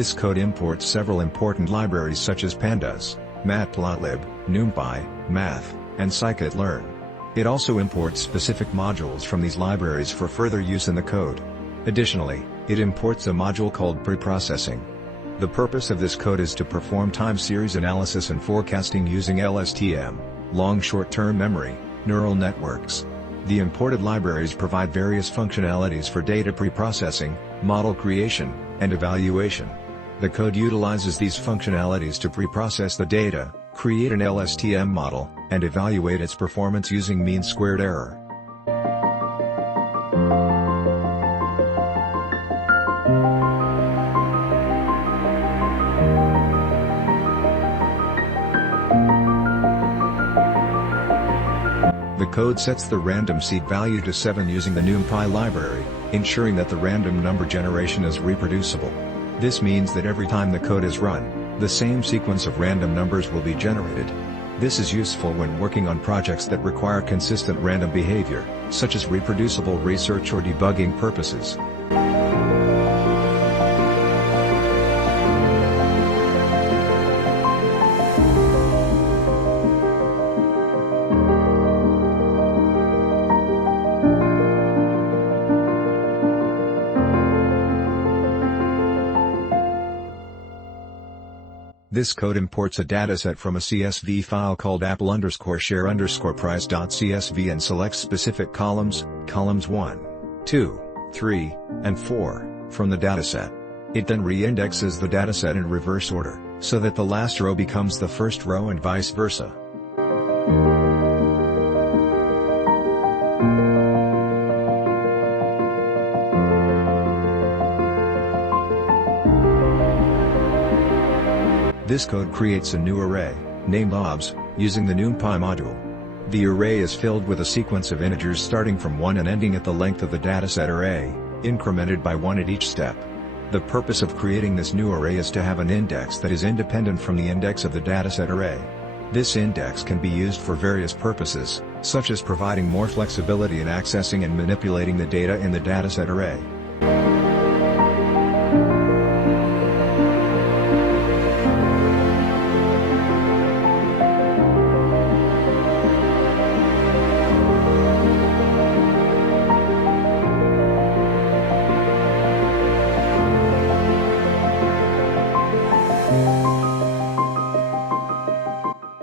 This code imports several important libraries such as pandas, matplotlib, numpy, math, and scikit-learn. It also imports specific modules from these libraries for further use in the code. Additionally, it imports a module called preprocessing. The purpose of this code is to perform time series analysis and forecasting using LSTM, long short-term memory, neural networks. The imported libraries provide various functionalities for data preprocessing, model creation, and evaluation. The code utilizes these functionalities to preprocess the data, create an LSTM model, and evaluate its performance using mean-squared error. The code sets the random seed value to 7 using the numpy library, ensuring that the random number generation is reproducible. This means that every time the code is run, the same sequence of random numbers will be generated. This is useful when working on projects that require consistent random behavior, such as reproducible research or debugging purposes. This code imports a dataset from a CSV file called apple_share_price.csv and selects specific columns 1, 2, 3, and 4, from the dataset. It then re-indexes the dataset in reverse order, so that the last row becomes the first row and vice versa. This code creates a new array, named obs, using the numpy module. The array is filled with a sequence of integers starting from 1 and ending at the length of the dataset array, incremented by 1 at each step. The purpose of creating this new array is to have an index that is independent from the index of the dataset array. This index can be used for various purposes, such as providing more flexibility in accessing and manipulating the data in the dataset array.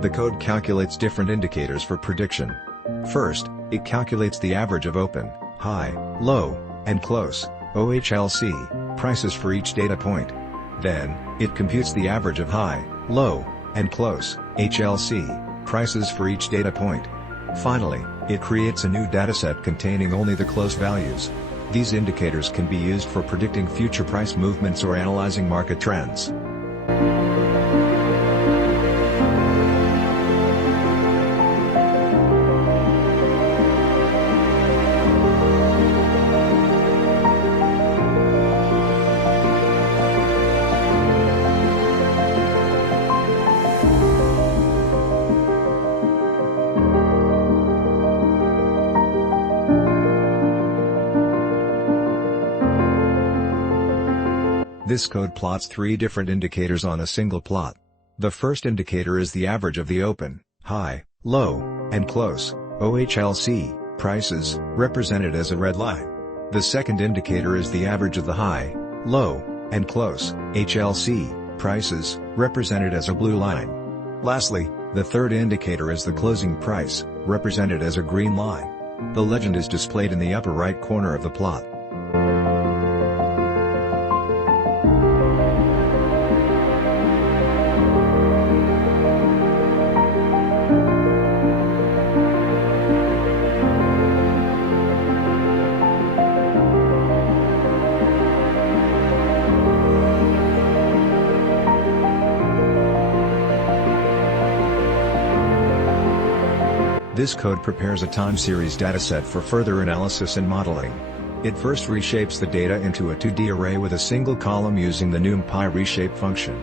The code calculates different indicators for prediction. First, it calculates the average of open, high, low, and close, OHLC, prices for each data point. Then, it computes the average of high, low, and close, HLC, prices for each data point. Finally, it creates a new dataset containing only the close values. These indicators can be used for predicting future price movements or analyzing market trends. This code plots 3 different indicators on a single plot. The first indicator is the average of the open, high, low, and close, OHLC, prices, represented as a red line. The second indicator is the average of the high, low, and close, HLC, prices, represented as a blue line. Lastly, the third indicator is the closing price, represented as a green line. The legend is displayed in the upper right corner of the plot. This code prepares a time series dataset for further analysis and modeling. It first reshapes the data into a 2D array with a single column using the numpy reshape function.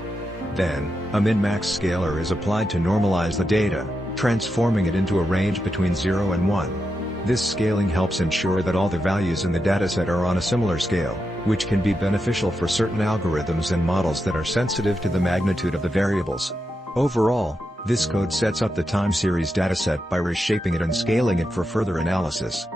Then, a min-max scaler is applied to normalize the data, transforming it into a range between 0 and 1. This scaling helps ensure that all the values in the dataset are on a similar scale, which can be beneficial for certain algorithms and models that are sensitive to the magnitude of the variables. Overall, this code sets up the time series dataset by reshaping it and scaling it for further analysis.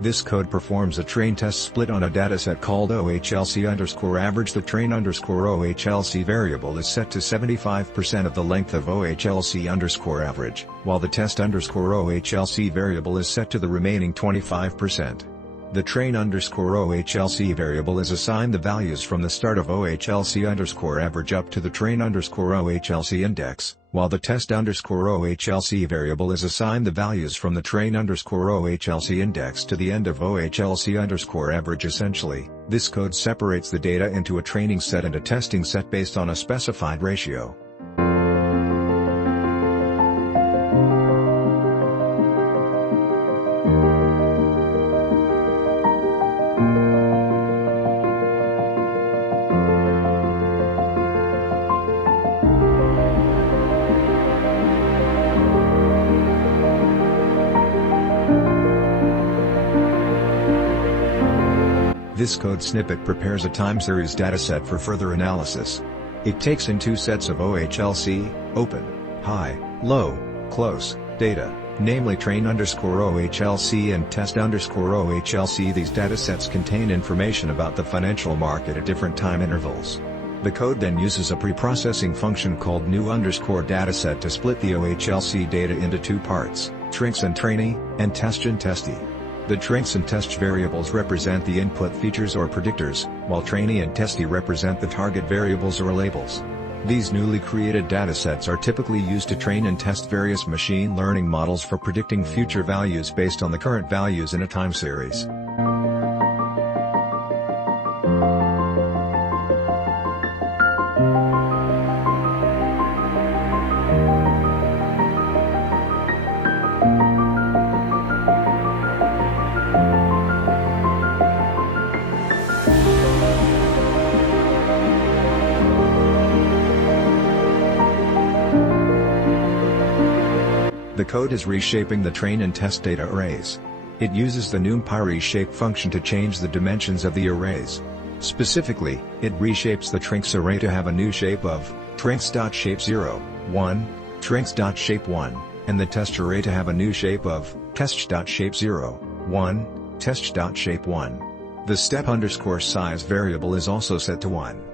This code performs a train test split on a dataset called OHLC_average. The train_OHLC variable is set to 75% of the length of OHLC_average, while the test_OHLC variable is set to the remaining 25%. The train_OHLC variable is assigned the values from the start of OHLC_average up to the train_OHLC index, while the test_OHLC variable is assigned the values from the train_OHLC index to the end of OHLC_average. Essentially, this code separates the data into a training set and a testing set based on a specified ratio. This code snippet prepares a time series dataset for further analysis. It takes in two sets of OHLC, open, high, low, close, data, namely train_OHLC and test_OHLC. These datasets contain information about the financial market at different time intervals. The code then uses a preprocessing function called new_dataset to split the OHLC data into two parts, trinks and trainee, and test and testee. The trinks and test variables represent the input features or predictors, while trainee and testee represent the target variables or labels. These newly created datasets are typically used to train and test various machine learning models for predicting future values based on the current values in a time series. The code is reshaping the train and test data arrays. It uses the numpy reshape function to change the dimensions of the arrays. Specifically, it reshapes the trinks array to have a new shape of trinks.shape 0, 1, trinks.shape 1, and the test array to have a new shape of test.shape 0, 1, test.shape 1. The step_size variable is also set to 1.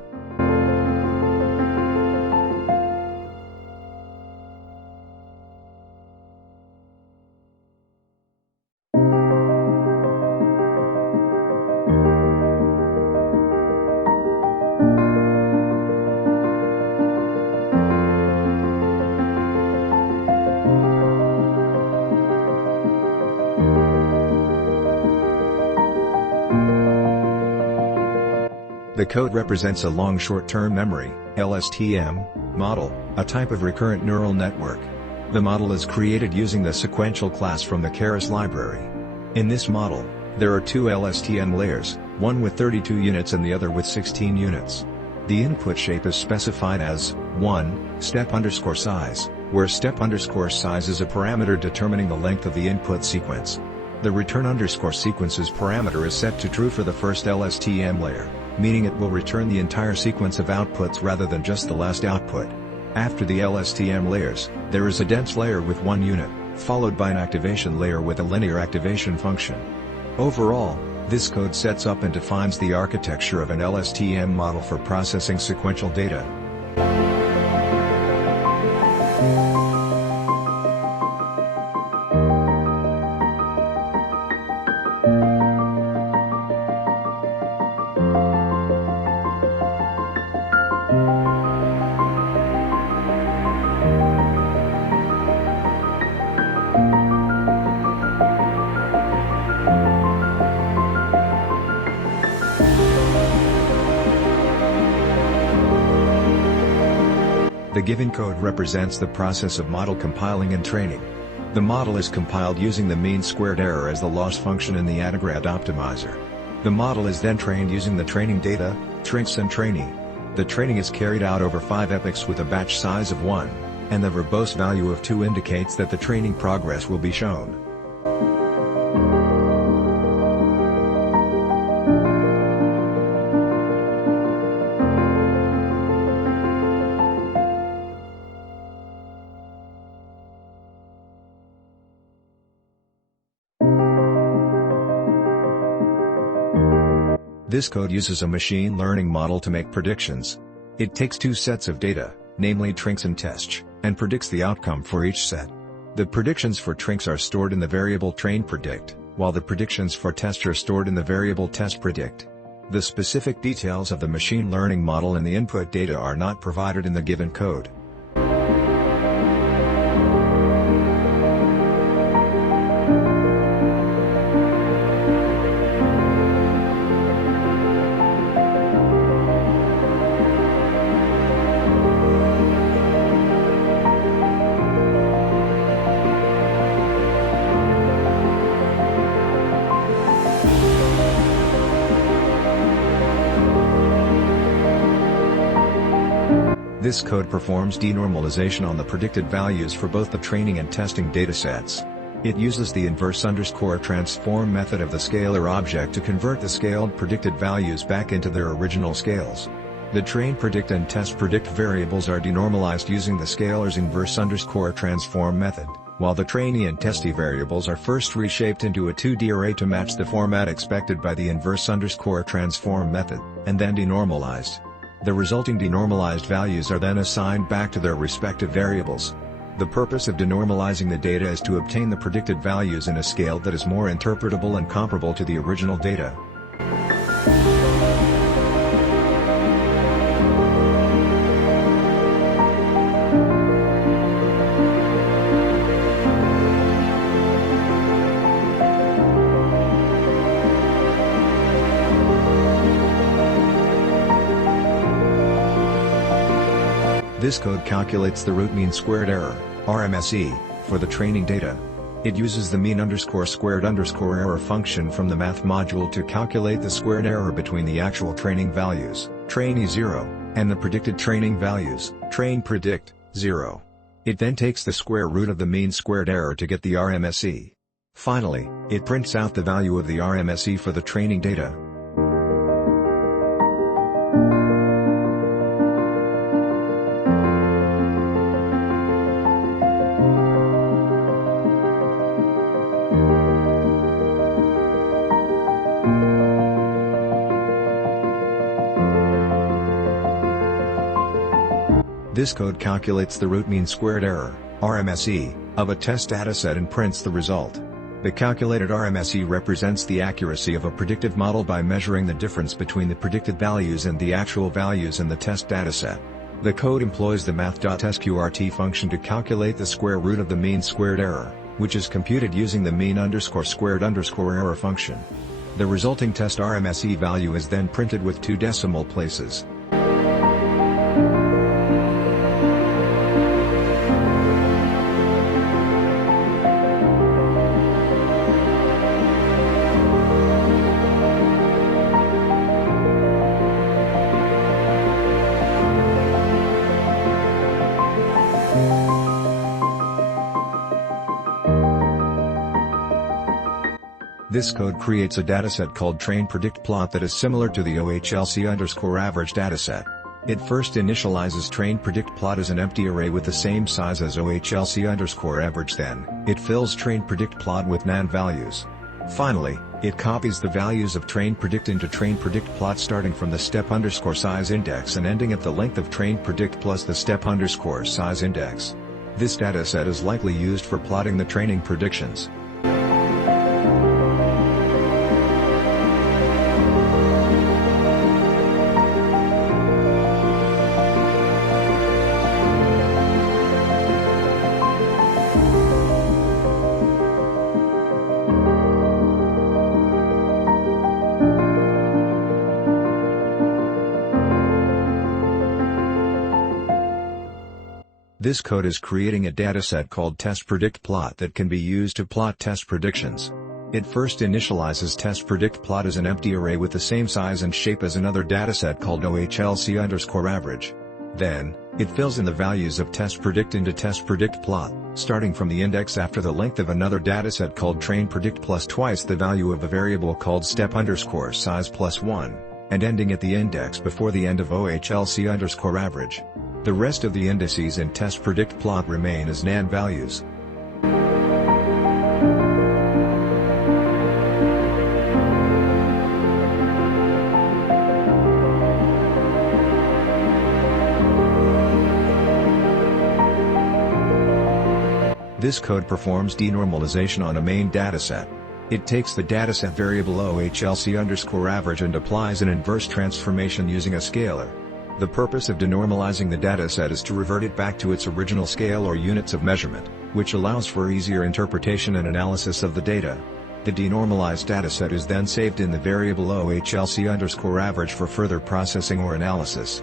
The code represents a long short-term memory (LSTM) model, a type of recurrent neural network. The model is created using the sequential class from the Keras library. In this model, there are two LSTM layers, one with 32 units and the other with 16 units. The input shape is specified as 1, step_size, where step_size is a parameter determining the length of the input sequence. The return_sequences parameter is set to true for the first LSTM layer, meaning it will return the entire sequence of outputs rather than just the last output. After the LSTM layers, there is a dense layer with 1 unit, followed by an activation layer with a linear activation function. Overall, this code sets up and defines the architecture of an LSTM model for processing sequential data. The given code represents the process of model compiling and training. The model is compiled using the mean squared error as the loss function in the AdaGrad optimizer. The model is then trained using the training data, trinks and trainee. The training is carried out over 5 epochs with a batch size of 1, and the verbose value of 2 indicates that the training progress will be shown. This code uses a machine learning model to make predictions. It takes 2 sets of data, namely trinks and tests, and predicts the outcome for each set. The predictions for trinks are stored in the variable train predict, while the predictions for test are stored in the variable test predict. The specific details of the machine learning model and the input data are not provided in the given code. This code performs denormalization on the predicted values for both the training and testing datasets. It uses the inverse_transform method of the scalar object to convert the scaled predicted values back into their original scales. The train predict and test predict variables are denormalized using the scalar's inverse_transform method, while the trainee and testee variables are first reshaped into a 2D array to match the format expected by the inverse_transform method, and then denormalized. The resulting denormalized values are then assigned back to their respective variables. The purpose of denormalizing the data is to obtain the predicted values in a scale that is more interpretable and comparable to the original data. This code calculates the root mean squared error, RMSE, for the training data. It uses the mean_squared_error function from the math module to calculate the squared error between the actual training values, trainee 0, and the predicted training values, train predict, 0. It then takes the square root of the mean squared error to get the RMSE. Finally, it prints out the value of the RMSE for the training data. This code calculates the root mean squared error, RMSE, of a test dataset and prints the result. The calculated RMSE represents the accuracy of a predictive model by measuring the difference between the predicted values and the actual values in the test dataset. The code employs the math.sqrt function to calculate the square root of the mean squared error, which is computed using the mean_squared_error function. The resulting test RMSE value is then printed with 2 decimal places. This code creates a dataset called train predict plot that is similar to the OHLC_average dataset. It first initializes train predict plot as an empty array with the same size as OHLC_average, then it fills train predict plot with NaN values. Finally, it copies the values of train predict into train predict plot starting from the step_size index and ending at the length of train predict plus the step_size index. This dataset is likely used for plotting the training predictions. This code is creating a dataset called test_predict_plot that can be used to plot test predictions. It first initializes test_predict_plot as an empty array with the same size and shape as another dataset called OHLC_average. Then, it fills in the values of test_predict into test_predict_plot, starting from the index after the length of another dataset called train_predict plus twice the value of a variable called step_size plus 1, and ending at the index before the end of OHLC_average. The rest of the indices in test_predict_plot remain as NaN values. This code performs denormalization on a main dataset. It takes the dataset variable OHLC_average and applies an inverse transformation using a scalar. The purpose of denormalizing the dataset is to revert it back to its original scale or units of measurement, which allows for easier interpretation and analysis of the data. The denormalized dataset is then saved in the variable OHLC_average for further processing or analysis.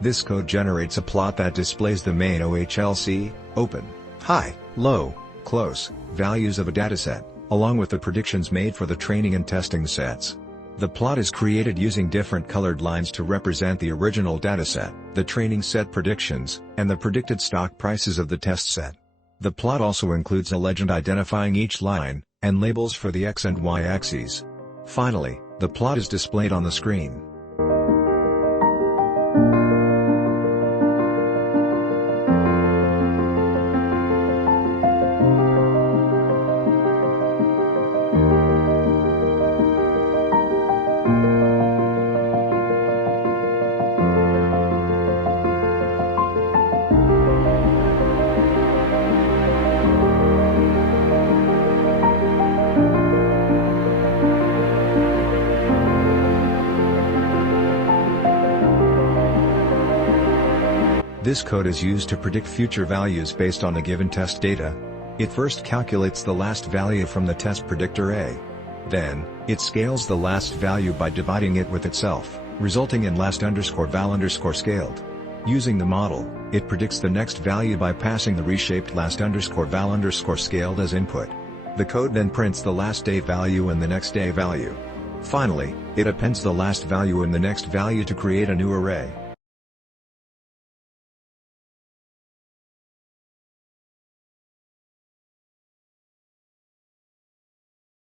This code generates a plot that displays the main OHLC, open, high, low, close, values of a dataset, along with the predictions made for the training and testing sets. The plot is created using different colored lines to represent the original dataset, the training set predictions, and the predicted stock prices of the test set. The plot also includes a legend identifying each line, and labels for the X and Y axes. Finally, the plot is displayed on the screen. This code is used to predict future values based on the given test data. It first calculates the last value from the test predictor A. Then, it scales the last value by dividing it with itself, resulting in last_val_scaled. Using the model, it predicts the next value by passing the reshaped last_val_scaled as input. The code then prints the last day value and the next day value. Finally, it appends the last value and the next value to create a new array.